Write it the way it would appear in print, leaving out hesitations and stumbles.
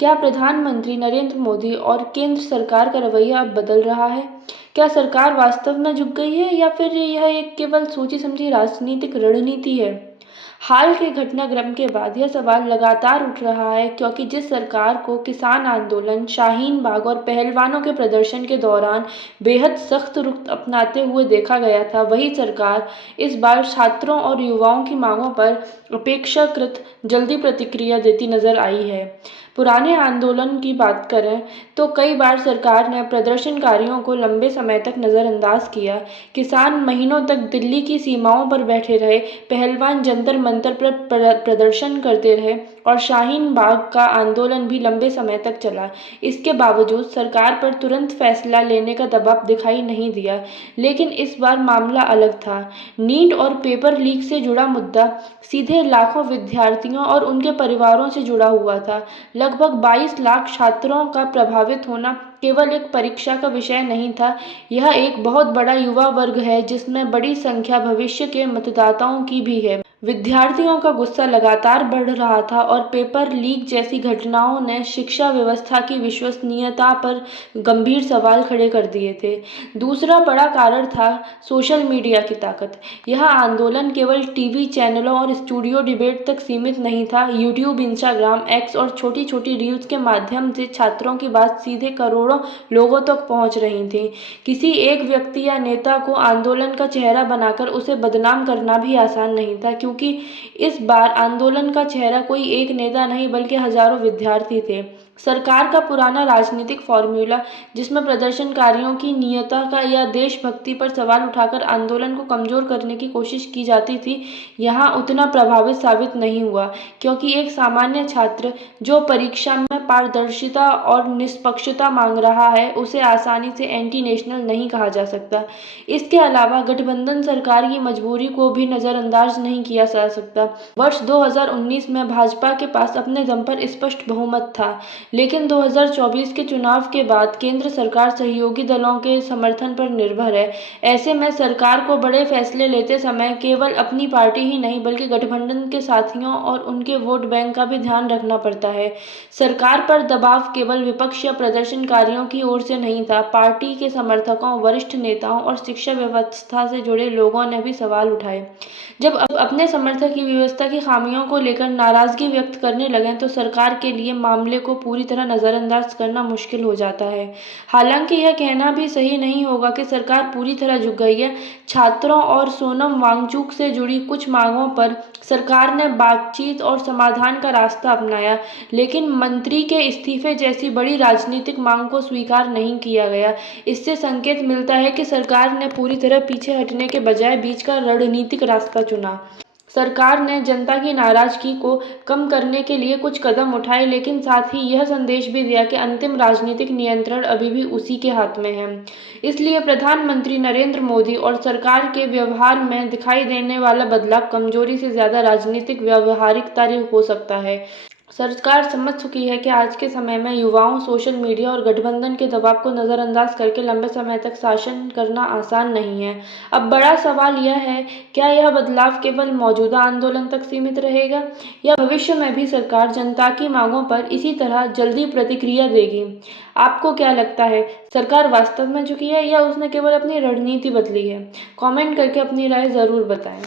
क्या प्रधानमंत्री नरेंद्र मोदी और केंद्र सरकार का रवैया अब बदल रहा है? क्या सरकार वास्तव में झुक गई है या फिर यह एक केवल सोची-समझी राजनीतिक रणनीति है? हाल के घटनाक्रम के बाद यह सवाल लगातार उठ रहा है क्योंकि जिस सरकार को किसान आंदोलन, शाहीन बाग और पहलवानों के प्रदर्शन के दौरान बेहद सख्त रुख अपनाते हुए देखा गया था, वही सरकार इस बार छात्रों और युवाओं की मांगों पर अपेक्षाकृत जल्दी प्रतिक्रिया देती नजर आई है। पुराने आंदोलन की बात करें तो कई बार सरकार ने प्रदर्शनकारियों को लंबे समय तक नज़रअंदाज किया। किसान महीनों तक दिल्ली की सीमाओं पर बैठे रहे, पहलवान जंतर मंतर पर प्रदर्शन करते रहे और शाहीन बाग का आंदोलन भी लंबे समय तक चला। इसके बावजूद सरकार पर तुरंत फैसला लेने का दबाव दिखाई नहीं दिया। लेकिन इस बार मामला अलग था। नीट और पेपर लीक से जुड़ा मुद्दा सीधे लाखों विद्यार्थियों और उनके परिवारों से जुड़ा हुआ था। लगभग 22 लाख छात्रों का प्रभावित होना केवल एक परीक्षा का विषय नहीं था, यह एक बहुत बड़ा युवा वर्ग है जिसमें बड़ी संख्या भविष्य के मतदाताओं की भी है। विद्यार्थियों का गुस्सा लगातार बढ़ रहा था और पेपर लीक जैसी घटनाओं ने शिक्षा व्यवस्था की विश्वसनीयता पर गंभीर सवाल खड़े कर दिए थे। दूसरा बड़ा कारण था सोशल मीडिया की ताकत। यह आंदोलन केवल टीवी चैनलों और स्टूडियो डिबेट तक सीमित नहीं था। यूट्यूब, इंस्टाग्राम, एक्स और छोटी-छोटी रील्स के माध्यम से छात्रों की बात सीधे करोड़ों लोगों तक पहुंच रही थी। किसी एक व्यक्ति या नेता को आंदोलन का चेहरा बनाकर उसे बदनाम करना भी आसान नहीं था, क्योंकि इस बार आंदोलन का चेहरा कोई एक नेता नहीं बल्कि हजारों विद्यार्थी थे। सरकार का पुराना राजनीतिक फॉर्मूला, जिसमें प्रदर्शनकारियों की नियता का या देशभक्ति पर सवाल उठाकर आंदोलन को कमजोर करने की कोशिश की जाती थी, यहाँ उतना प्रभावित साबित नहीं हुआ, क्योंकि एक सामान्य छात्र जो परीक्षा में पारदर्शिता और निष्पक्षता मांग रहा है, उसे आसानी से एंटी नेशनल नहीं कहा जा सकता। इसके अलावा गठबंधन सरकार की मजबूरी को भी नजरअंदाज नहीं किया जा सकता। वर्ष 2019 में भाजपा के पास अपने दम पर स्पष्ट बहुमत था, लेकिन 2024 के चुनाव के बाद केंद्र सरकार सहयोगी दलों के समर्थन पर निर्भर है। ऐसे में सरकार को बड़े फैसले लेते समय केवल अपनी पार्टी ही नहीं बल्कि गठबंधन के साथियों और उनके वोट बैंक का भी ध्यान रखना पड़ता है। सरकार पर दबाव केवल विपक्ष या प्रदर्शनकारियों की ओर से नहीं था, पार्टी के समर्थकों, वरिष्ठ नेताओं और शिक्षा व्यवस्था से जुड़े लोगों ने भी सवाल उठाए। जब अपने समर्थक की व्यवस्था की खामियों को लेकर नाराजगी व्यक्त करने लगे तो सरकार के लिए मामले को पूरी तरह नजरअंदाज करना मुश्किल हो जाता है। हालांकि यह कहना भी सही नहीं होगा कि सरकार पूरी तरह झुक गई है। छात्रों और सोनम वांगचुक से जुड़ी कुछ मांगों पर सरकार ने बातचीत और समाधान का रास्ता अपनाया, लेकिन मंत्री के इस्तीफे जैसी बड़ी राजनीतिक मांग को स्वीकार नहीं किया गया। इससे संकेत मिलता है कि सरकार ने पूरी तरह पीछे हटने के बजाय बीच का रणनीतिक रास्ता चुना। सरकार ने जनता की नाराजगी को कम करने के लिए कुछ कदम उठाए, लेकिन साथ ही यह संदेश भी दिया कि अंतिम राजनीतिक नियंत्रण अभी भी उसी के हाथ में है। इसलिए प्रधानमंत्री नरेंद्र मोदी और सरकार के व्यवहार में दिखाई देने वाला बदलाव कमजोरी से ज्यादा राजनीतिक व्यावहारिकता हो सकता है। सरकार समझ चुकी है कि आज के समय में युवाओं, सोशल मीडिया और गठबंधन के दबाव को नजरअंदाज करके लंबे समय तक शासन करना आसान नहीं है। अब बड़ा सवाल यह है, क्या यह बदलाव केवल मौजूदा आंदोलन तक सीमित रहेगा या भविष्य में भी सरकार जनता की मांगों पर इसी तरह जल्दी प्रतिक्रिया देगी? आपको क्या लगता है, सरकार वास्तव में झुकी है या उसने केवल अपनी रणनीति बदली है? कमेंट करके अपनी राय जरूर बताएं।